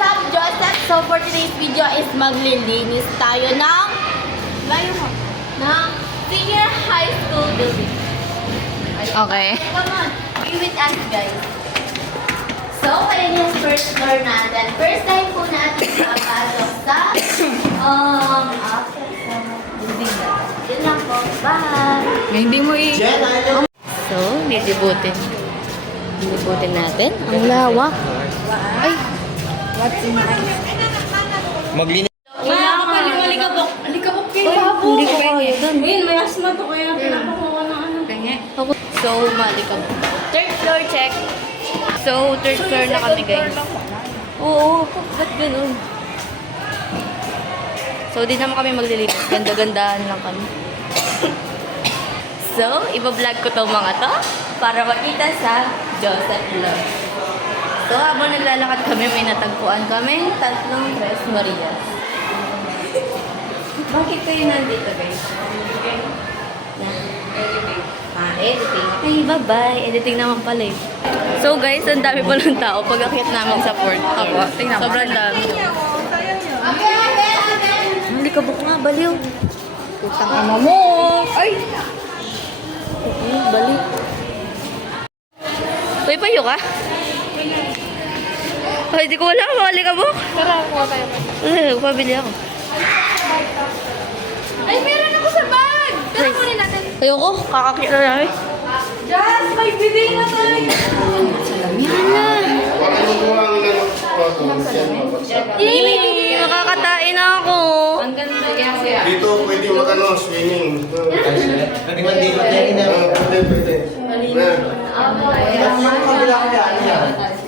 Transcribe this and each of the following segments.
What's up, Joseph? So for today's video is maglilinis tayo ng senior high school building. Okay. Come on, be with us guys. So, ayan yung first floor natin. First time po natin papasok sa building natin. Yun lang po. Bye! Hindi mo So, nilibutin. Nilibutin natin. Ang lawak. Ay! What's in my Maglinis. Alikabok kayo. Hindi ko kaya dun. May asma to kaya pinapakuha ng ano. So, malikabok. Third floor check. So, third floor na kami guys. Oo, ba't ganun? So, di naman kami maglilinis. Ganda-gandaan lang kami. So, iba-vlog ko tong mga to para makita sa Joseph Vlog. So, habang naglalakad kami, may natagpuan kami tatlong Tres Marias. Bakit kayo nandito, guys? Editing. Editing. Ay, bye-bye. Editing naman pala eh. So, guys, ang dami pa ng tao pag akit namin sa fourth floor. Sobrang dami. Hindi ka buk nga, baliw. Putang ama mo. Ay! Balik. Uy, payo ka? Ay, di ko wala. Mawali ka buk. Tara, kuha tayo. Ay, pabili ako. Ay, meron ako sa bag! Tara, kunin natin. Ayoko, kakakita na namin. Jazz, may bidding na tayo! Yan na. Makakatain na ako. Ang ganda yan. Dito pwede swimming. Pwede mag-dito tayo na. Pwede. Na?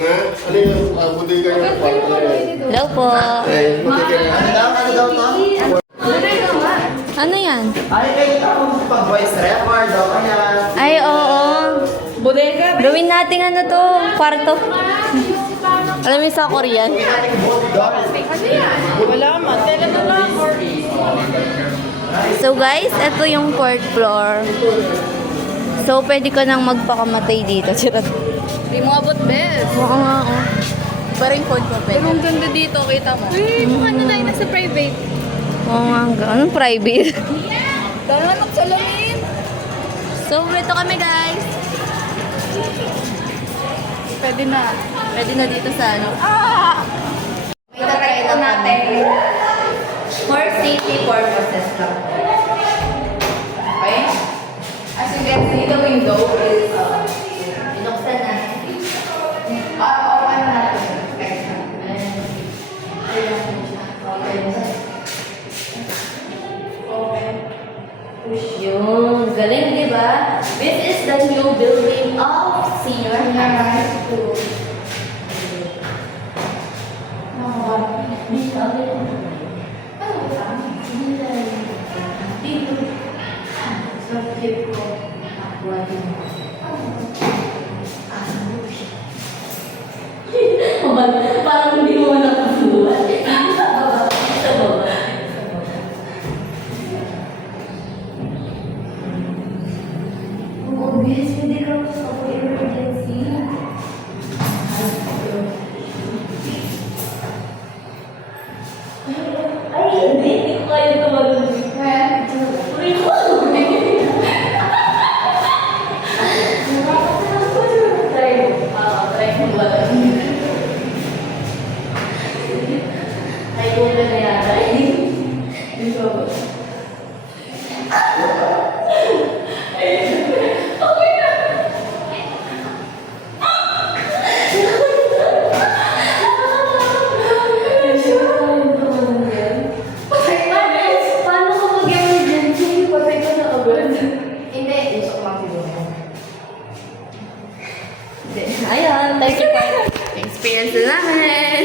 Ano yung bodega niyo? Hello po. Ano daw to? Ano yan? Ay, kayo ito pag voice record daw kaya. Ay, oo. Bodega. Gawin natin ano to, kwarto. Alam mo yung sa Korean? Ano yan? Wala man. Tela na lang. So guys, ito yung fourth floor. So, pwede ka nang magpakamatay dito. Charot. Hindi mo abot, best. Oo nga, oo. Pero yung phone ko Pero pwede. ang ganda dito, kita mo. Uy, mukha na tayo nasa private. Oo nga, anong private? Tara, magsalamin. So, ito kami guys. Pwede na. Pwede na dito sa ano. Try natin. For safety purposes lang. Okay? As in, let's say the window is... Binuksan na. open na natin. Yun. Galing, di ba? This is the new building of senior high school. Parang hindi mo nakasulat. Sa baba. Oh, bilis hindi ka sa emergency. Ay, hindi ko kaya tumalun. Uy, ko. Try mo ba? Ay, kung na yata. Ito ba? Paano ko mag-emergency? Patay ko na agad. Hindi, gusto ko lang siguro. Ayun, thank you for experience na namin.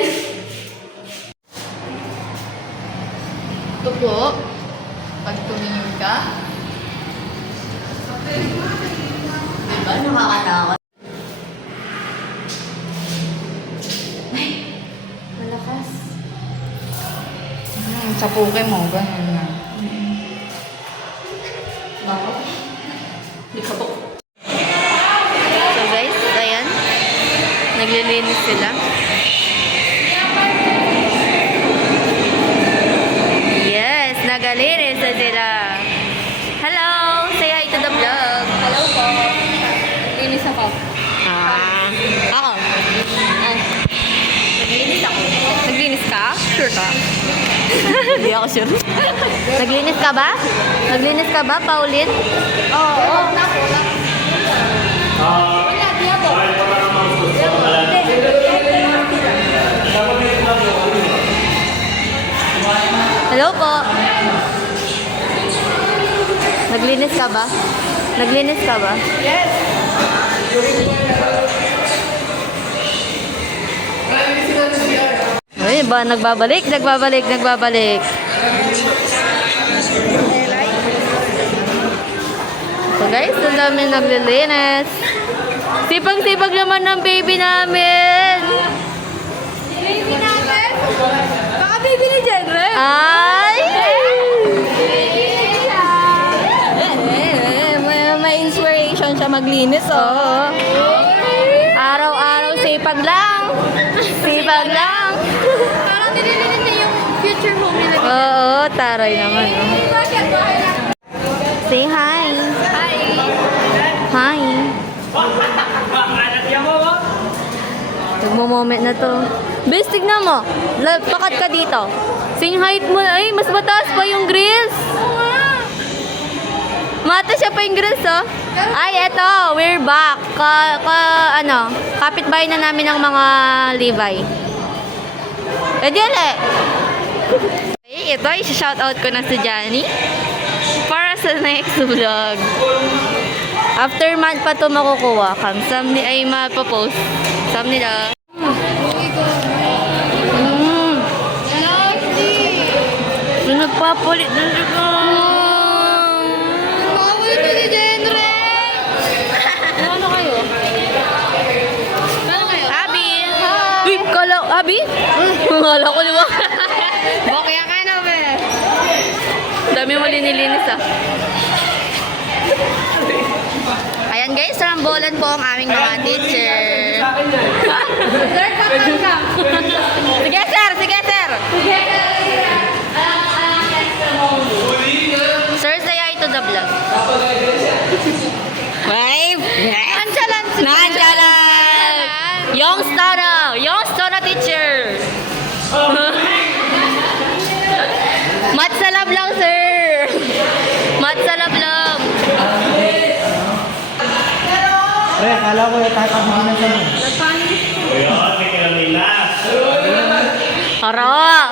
Ito po, pag tumingin ka, Diba? Nakakatakot. Ay, malakas. sa puke mo, ganun na. Bako. Hindi ka po. So guys, ayan. Naglilinis sila. Sure ka? Hindi ako sure. Naglinis ka ba? Naglinis ka ba, Pauline? Oo. Wala, di ako. Hello po. Naglinis ka ba? Naglinis ka ba? Yes. Uy, ba? Nagbabalik, nagbabalik, nagbabalik. So guys, ang dami naglilinis. Sipag-sipag naman ng baby namin. Baby namin? Baka baby ni Jenre. Ay! May inspiration siya maglinis, Oo. Araw-araw sipag lang. Sipag lang. Parang nililinis niya yung future home nila. Oo, taray naman. Oh. Say hi. Hi. Hi. Nagmo-moment na to. Bes, tignan mo. Pakat ka dito. Sing height mo. Ay, mas mataas pa yung grills. Mata siya pa yung grills, oh. Ay, eto. We're back. Kapitbahay na namin ng mga Levi. Eh, di ale. Okay, ito, i-shoutout ko na si Johnny. Para sa next vlog. After month pa ito makukuha. Kamsam ni ay mapapost. Sam nila. Nagpapalit na siya. Makakulit ko si Jenre. Ano kayo? Ano kayo? Abi! Uy, kala, Abi? Kala ko liwa. Okay, ka na, be. Dami mo linilinis ah. Ayan guys, rambolan po ang aming mga teacher. Sir, kapan ka? Sige sir, sige sir. Sir, say hi to the vlog. Wave! Anchalan. Nandiyan! Yung Stara teacher. Mat sa lab lang, sir. Mat sa lab lang. Pre, kala ko yung tatama na siya. Hara!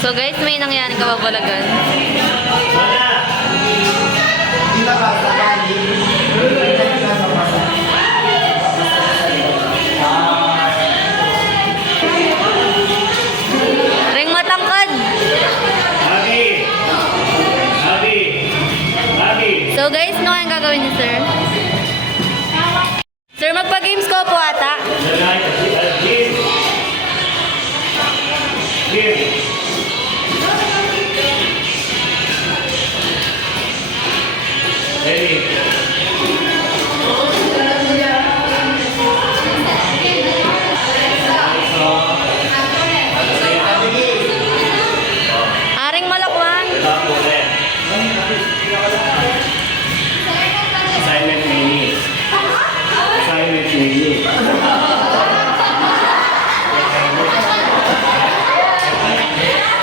So guys, may nangyaring kababalagan. Ring matangkad. So guys, ano kayang gagawin niyo, sir? Sir, magpa-games ko po ata. Aring malakwan. Assignment mini. Assignment mini.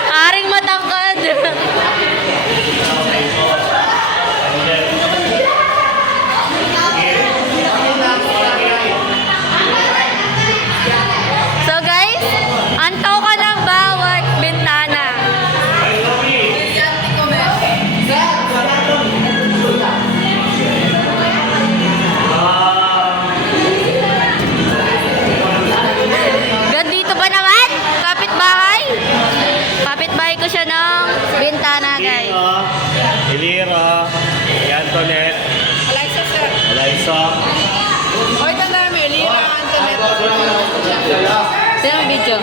Aring matangkad. So guys, antaw ka ng bawat bintana. Gandito pa naman? Kapitbahay? Kapitbahay ko siya ng bintana, guys. Elira. Antoinette. Alexa, sir. Eliza. Oy, tanda mo, Lira, Antoinette. Sino ang video?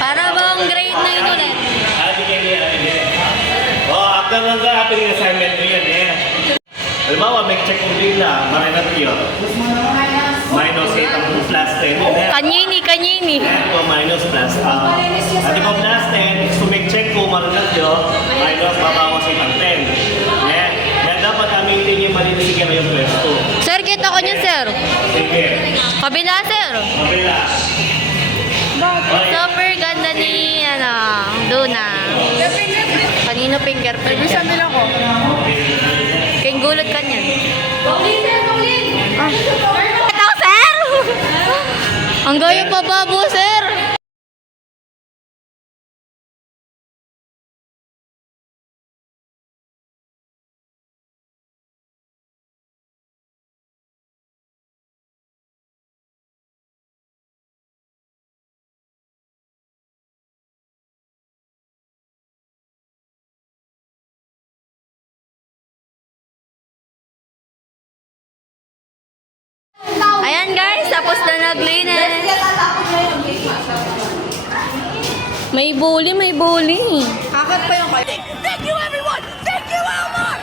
Para bang grade 9 ulit? Ate Kelly, ate. Oh, after ng happening assignment ko yan eh. Halimbawa, may check mo bigla, marinat yun. Minus 8 ang plus 10. Kanyini. Ito, minus plus. At ito plus 10, so make check ko, marinat yun, minus babawas 8 ang 10. Yan. Yan dapat gamitin yung malinisigan na yung pwesto. Sir, kita ko niyo, sir. Sige. Kabila, sir. Kabila. Okay. Super ganda ni, Duna. Kanino fingerprint Bisa yan? nila ko. Kaya gulot ka niyan. Ah. Ito, sir! Ang gayo pa babo, sir! Ayan guys, tapos na naglinis. May bully. Kakat pa yung kayo. Thank you everyone! Thank you Elmar!